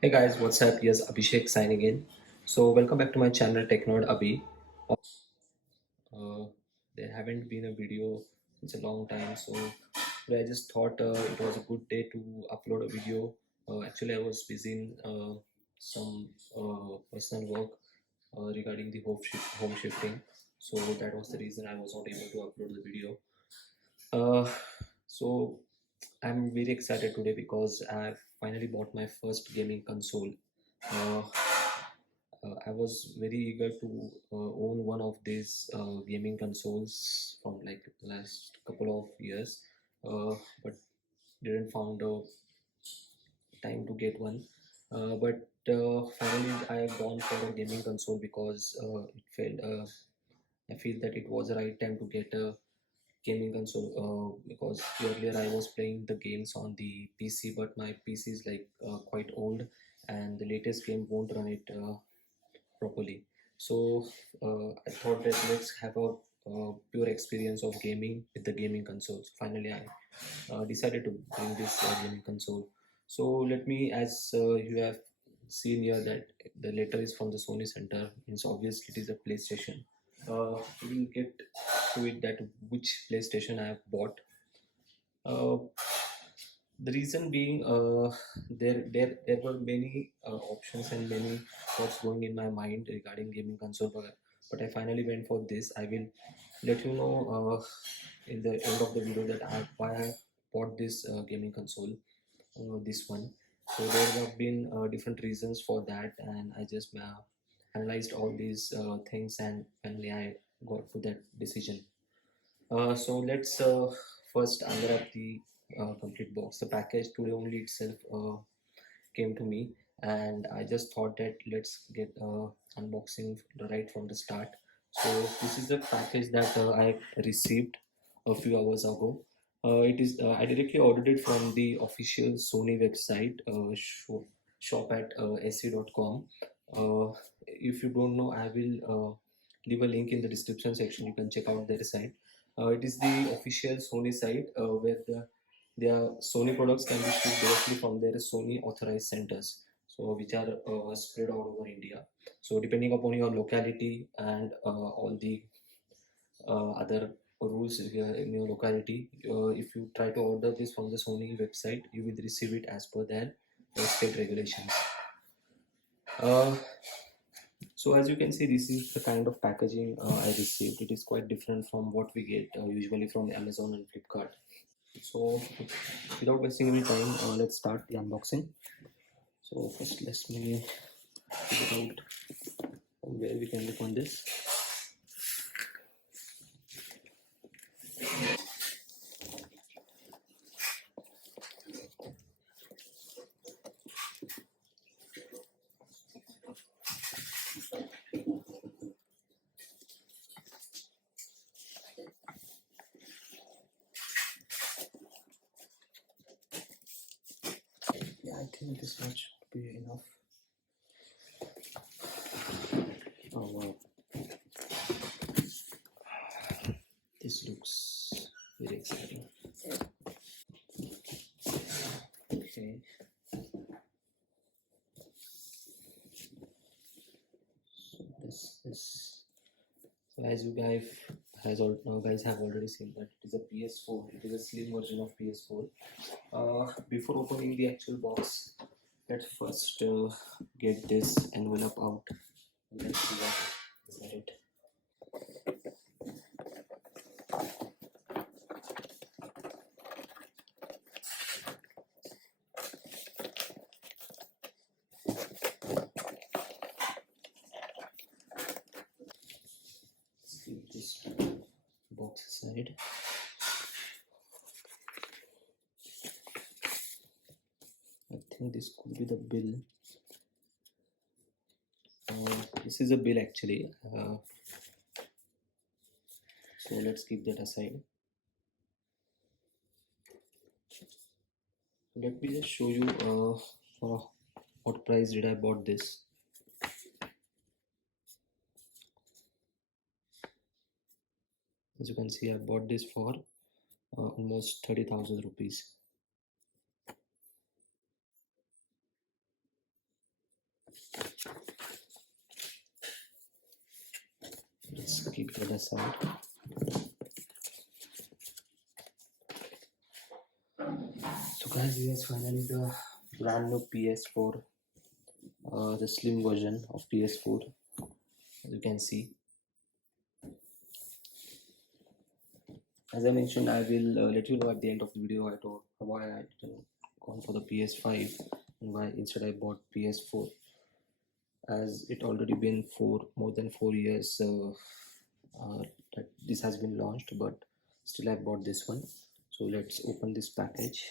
Hey guys, what's up? Yes, Abhishek signing in. So welcome back to my channel TechNode Abhi. Uh, there haven't been a video since a long time, so today I just thought it was a good day to upload a video. Actually, I was busy in some personal work regarding the home shifting, so that was the reason I was not able to upload the video. Uh, so I'm very excited today because I finally bought my first gaming console. Uh, I was very eager to own one of these gaming consoles from like last couple of years, but didn't found a time to get one. But finally, I have gone for a gaming console because it felt I feel that it was the right time to get a gaming console because earlier I was playing the games on the PC, but my PC is like quite old, and the latest game won't run it properly. So I thought that let's have a pure experience of gaming with the gaming console. So finally, I decided to bring this gaming console. So let me, as you have seen here, that the letter is from the Sony Center. Means obviously it is a PlayStation. We will get to it that which PlayStation I have bought. Uh, the reason being, there were many options and many thoughts going in my mind regarding gaming console, but I finally went for this. I will let you know in the end of the video that why I bought this gaming console, this one. So there have been different reasons for that, and I just analyzed all these things, and finally I got to that decision. So let's first unwrap the complete box. The package today only itself came to me, and I just thought that let's get unboxing right from the start. So this is the package that I received a few hours ago. It is I directly ordered it from the official Sony website, shop at se.com. If you don't know, I will leave a link in the description section. You can check out their site. It is the official Sony site where their Sony products can be shipped directly from their Sony authorized centers, so which are spread all over India. So depending upon your locality and all the other rules here in your locality, if you try to order this from the Sony website, you will receive it as per their state regulations. Uh, so as you can see, this is the kind of packaging I received. It is quite different from what we get usually from Amazon and Flipkart. So without wasting any time, let's start the unboxing. So first let me figure out where we can look on this. Yeah, I think this much should be enough. Oh wow, this looks very exciting. Okay, so this is, so as you guys have already seen that it is a PS4. It is a slim version of PS4. Before opening the actual box, let's first get this envelope out. Let's see what is in it. See this box aside. I think this could be the bill. This is a bill actually. So let's keep that aside. Let me just show you for what price did I bought this. As you can see, I bought this for almost 30,000 rupees. Let's keep that aside. So guys, here's finally the brand new PS4, the slim version of PS4, as you can see. As I mentioned, I will let you know at the end of the video why I didn't gone for the PS5 and why instead I bought PS4, as it already been for more than 4 years that this has been launched, but still I bought this one. So let's open this package.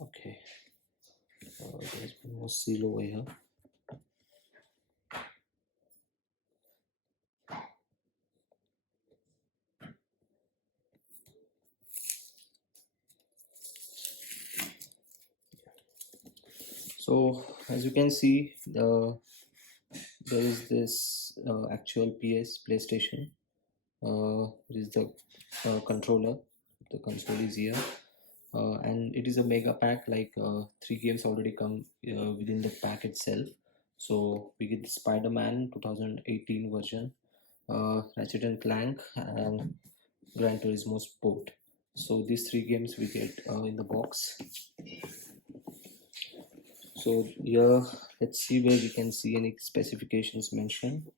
Okay, there's one more seal over here. So as you can see, there is this actual PlayStation. There is the controller. The console is here, and it is a mega pack. Like 3 games already come within the pack itself. So we get the Spider-Man 2018 version, Ratchet and Clank, and Gran Turismo Sport. So these 3 games we get in the box. So here, let's see where we can see any specifications mentioned.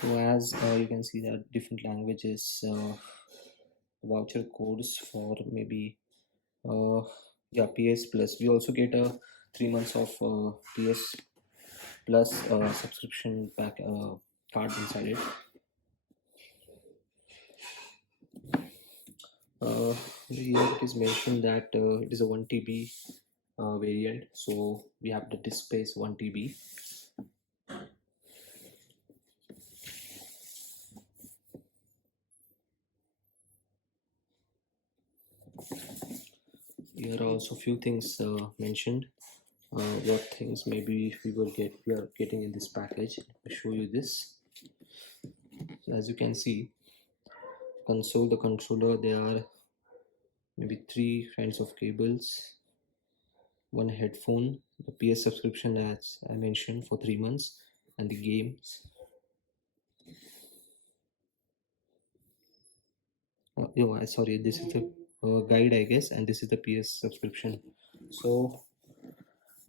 So as you can see, there are different languages, voucher codes for maybe yeah, PS Plus. We also get a 3 months of PS Plus subscription pack card inside it. Here it is mentioned that it is a 1 TB variant, so we have the disk space 1 TB. Here are also few things mentioned. What things maybe we are getting in this package. I'll show you this. So as you can see, console, the controller, there are maybe 3 kinds of cables, 1 headphone, the PS subscription as I mentioned for 3 months, and the games. Sorry, this is the guide, I guess, and this is the PS subscription. So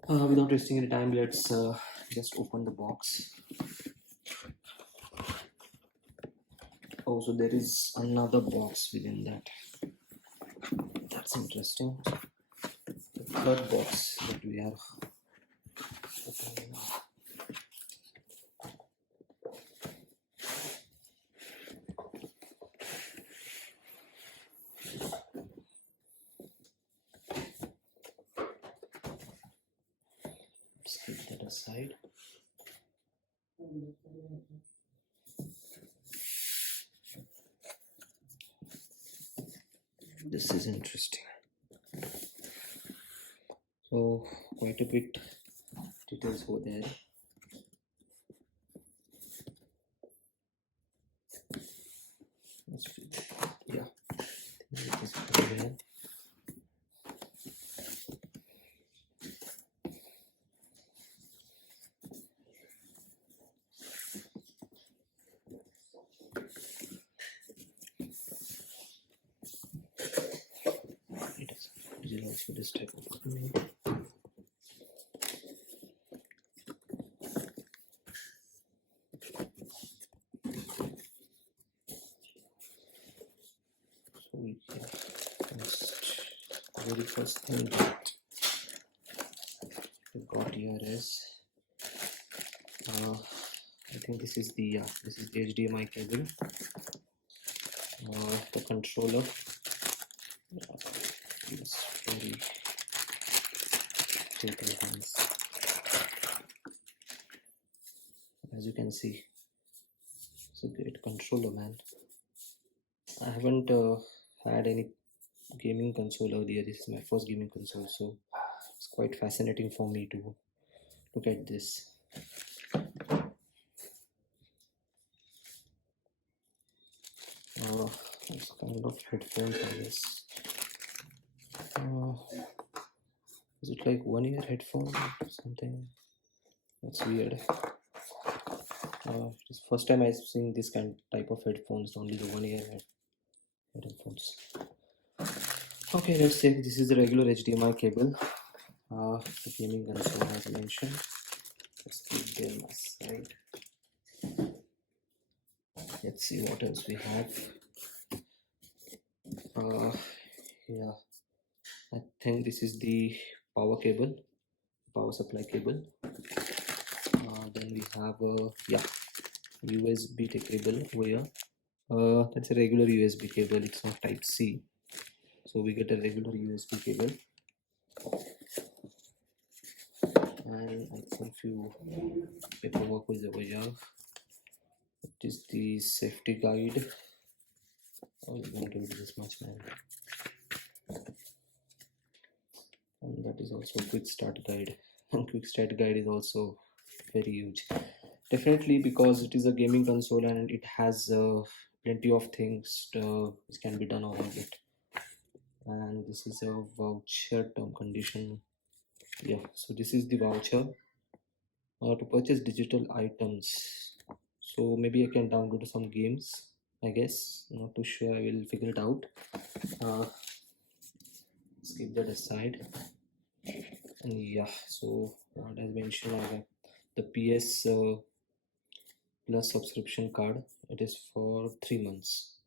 without wasting any time, let's just open the box. Oh, so there is another box within that. That's interesting. The third box that we are opening now. Let's keep that aside. This is interesting. So quite a bit details over there. Let's see. Yeah, it is over there. It is also this type of company. So we very first thing that we got here is I think this is the HDMI cable, the controller. It's very gentle hands. As you can see, it's a great controller, man. I haven't had any gaming console earlier. This is my first gaming console, so it's quite fascinating for me to look at this. It's kind of headphones, I guess. Is it like 1 year headphone or something? That's weird. It's first time I've seen this type of headphones, only the 1 year headphones. Okay, let's say this is the regular HDMI cable. The gaming console as mentioned. Let's keep them aside. Let's see what else we have. Yeah, I think this is the power cable, power supply cable. Then we have yeah, USB cable over here. That's a regular USB cable. It's not Type C, so we get a regular USB cable. And I think few paperwork is over here. It is the safety guide. Oh, you won't give it this much, man. And that is also quick start guide. And quick start guide is also very huge. Definitely, because it is a gaming console and it has plenty of things which can be done on it. And this is a voucher term condition. Yeah, so this is the voucher to purchase digital items. So maybe I can download some games, I guess. Not too sure, I will figure it out. Let's keep that aside. And yeah, so what I mentioned, I have the PS Plus subscription card. It is for 3 months.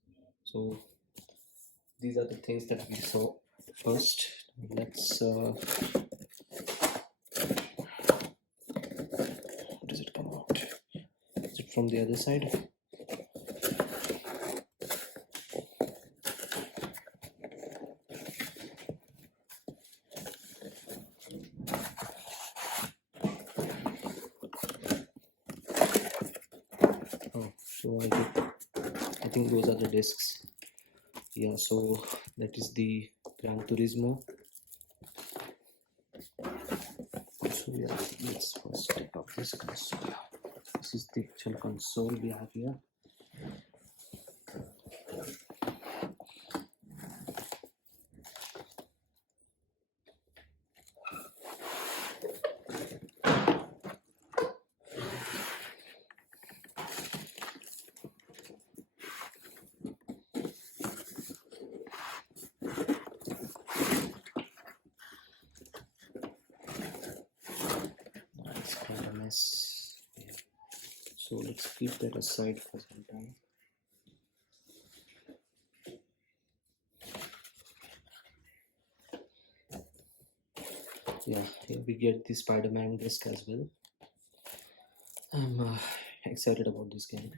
So these are the things that we saw first. Let's does it come out? Is it from the other side? Oh, so I think those are the discs. Yeah, so that is the Gran Turismo. So yeah, let's first take out this console. This is the actual console we have here. It's kind of a mess. Yeah. So let's keep that aside for some time. Yeah, here we get the Spider-Man disc as well. I'm excited about this game.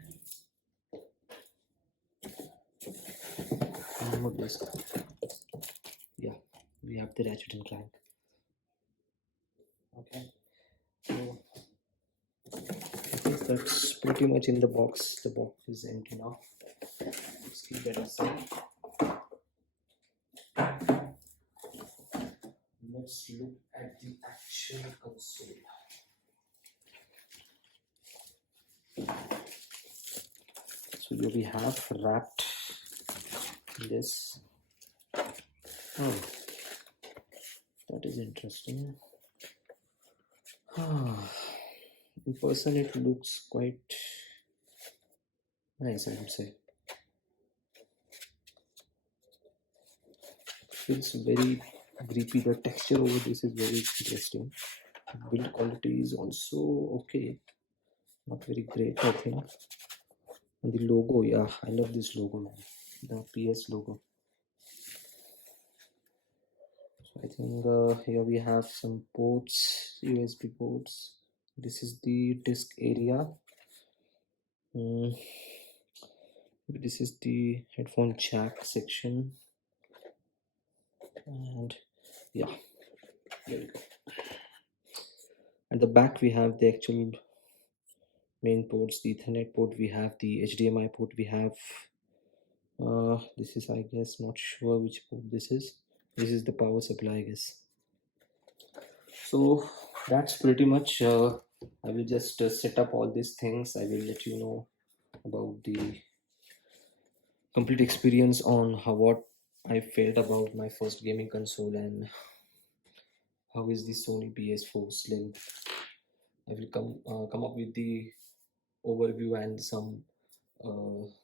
One more disc. Yeah, we have the Ratchet and Clank. Okay, so I think that's pretty much in the box. The box is empty now. Let's keep that aside. Let's look at the actual console. So here we have wrapped this. Oh, that is interesting. In person it looks quite nice, I would say. Feels very grippy. The texture over this is very interesting. Build quality is also okay, not very great, I think. And the logo, yeah, I love this logo, man. The PS logo. So I think here we have some ports, USB ports. This is the disk area. This is the headphone jack section. And yeah, there we go. At the back we have the actual main ports, the Ethernet port, we have the HDMI port, we have This is, I guess, not sure which port this is. This is the power supply, I guess. So that's pretty much. I will just set up all these things. I will let you know about the complete experience on how what I felt about my first gaming console and how is the Sony PS4 Slim. I will come up with the overview and some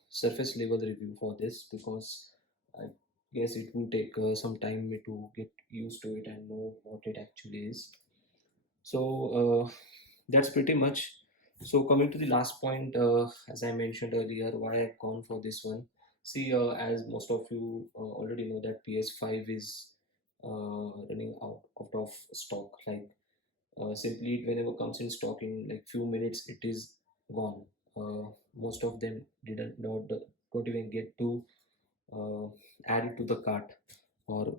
surface level review for this, because I guess it will take some time me to get used to it and know what it actually is. So that's pretty much. So coming to the last point, as I mentioned earlier, why I've gone for this one. See, as most of you already know that PS5 is running out of stock. Like simply it whenever comes in stock in like few minutes it is gone. Most of them didn't not don't even get to uh, add it to the cart, or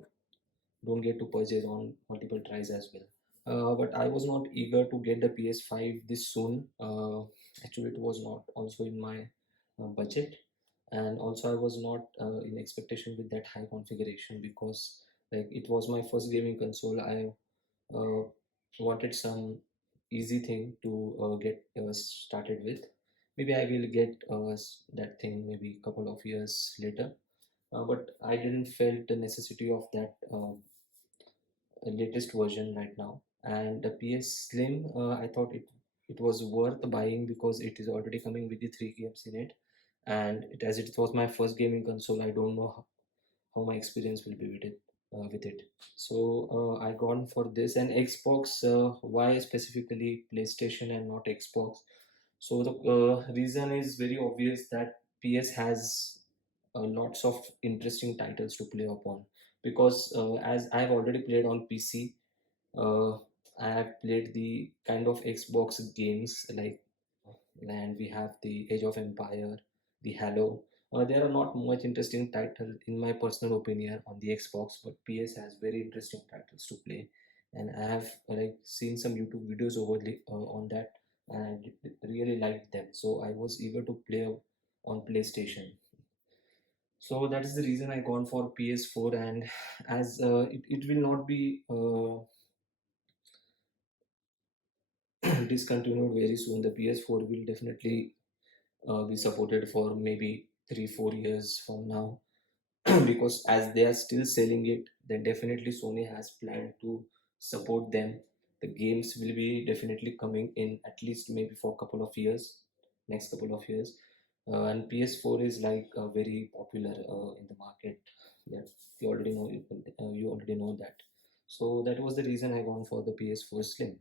don't get to purchase on multiple tries as well. But I was not eager to get the PS5 this soon. Actually, it was not also in my budget, and also I was not in expectation with that high configuration, because like it was my first gaming console. I uh, wanted some easy thing to get started with. Maybe I will get that thing maybe a couple of years later, but I didn't felt the necessity of that latest version right now. And the PS Slim, I thought it was worth buying because it is already coming with the three games in it, and as it was my first gaming console, I don't know how my experience will be with it. So I gone for this. And Xbox, why specifically PlayStation and not Xbox? So the reason is very obvious, that PS has lots of interesting titles to play upon, because as I've already played on PC, uh, I have played the kind of Xbox games like, and we have the Age of Empire, the Halo. There are not much interesting titles in my personal opinion on the Xbox, but PS has very interesting titles to play, and I have like seen some YouTube videos over on that, and I really liked them. So I was eager to play on PlayStation. So that is the reason I gone for PS4, and as it will not be discontinued very soon. The PS4 will definitely be supported for maybe 3 4 years from now, because as they are still selling it, then definitely Sony has planned to support them. The games will be definitely coming in at least maybe for a couple of years, next couple of years. And PS4 is like very popular in the market. Yeah, you already know it. You already know that. So that was the reason I gone for the PS4 Slim.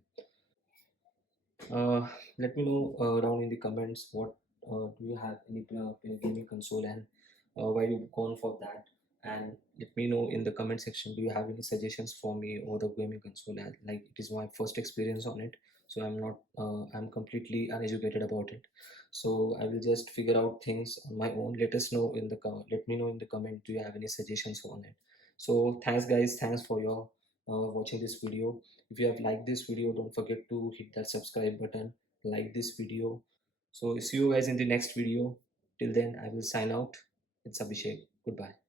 Uh, Let me know down in the comments what do you have any gaming console, and why you gone for that. And let me know in the comment section, do you have any suggestions for me or the gaming console? And like it is my first experience on it, so I'm completely uneducated about it. So I will just figure out things on my own. Let me know in the comment, do you have any suggestions on it? So thanks guys, thanks for your watching this video. If you have liked this video, don't forget to hit that subscribe button, like this video. So see you guys in the next video. Till then, I will sign out. It's Abhishek. Goodbye.